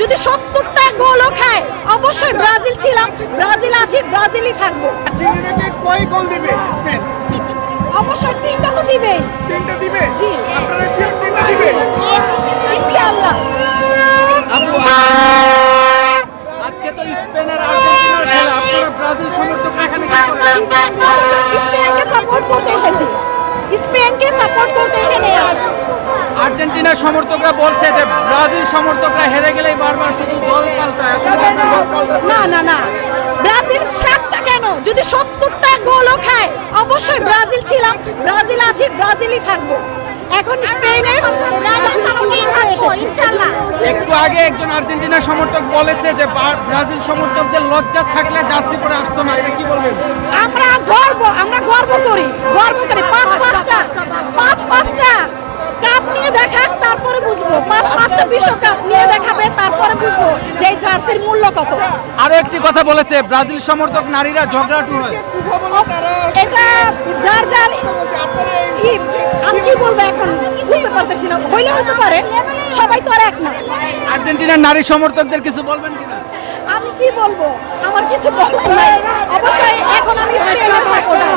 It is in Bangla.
যদি 70টা গোলও খায় অবশ্যই ব্রাজিল ছিলাম, ব্রাজিল আছি, ব্রাজিলই থাকবো। আর্জেন্টিনাকে কয় গোল দিবে স্পেন? অবশ্যই 3টা তো দিবেই। 3টা দিবে? জি। আপনারা শিওর 3টা দিবে? ইনশাআল্লাহ। আপু আজকে তো স্পেন আর আর্জেন্টিনার খেলা, আপনারা ব্রাজিল সমর্থকরা এখানে কি করেন? অবশ্যই স্পেনকে সাপোর্ট করতে এসেছি, স্পেনকে সাপোর্ট করতে এখানে আসা। আর্জেন্টিনার সমর্থকরা বলছে যে ব্রাজিল সমর্থকরা হেরে গেলেই বারবার শুধু দল পাল্টায়, আসলে আপনার দল পাল্টাচ্ছে না না না, ব্রাজিল 7টা কেন, যদি 70টা গোলও খায় অবশ্যই ব্রাজিল ছিলাম, ব্রাজিল আছি, ব্রাজিলই থাকবো। এখন স্পেনের ইনশাআল্লাহ। একটু আগে একজন আর্জেন্টিনা সমর্থক বলেছে যে ব্রাজিল সমর্থকদের লজ্জা থাকলে জার্সি পরে আসতো না, এটা কি বলবেন? আমরা গর্ব করি, পাঁচটা কাপ নিয়ে দেখাক, তারপরে বুঝবো। 5টা বিশ্বকাপ নিয়ে দেখাবে, তারপরে বুঝবো যে এই জার্সির মূল্য কত। আরো একটি কথা বলেছে, ব্রাজিল সমর্থক নারীরা ঝগড়াটু হয়। এটা যার আমি কি বলবো এখন বুঝতে পারতেছি না, হইলে হতে পারে, সবাই তো আর এক না। আর্জেন্টিনার নারী সমর্থকদের কিছু বলবেন কিনা? আমি কি বলবো, আমার কিছু বলার নাই। অবশ্যই এখন আমি স্পেনের সাপোর্টার।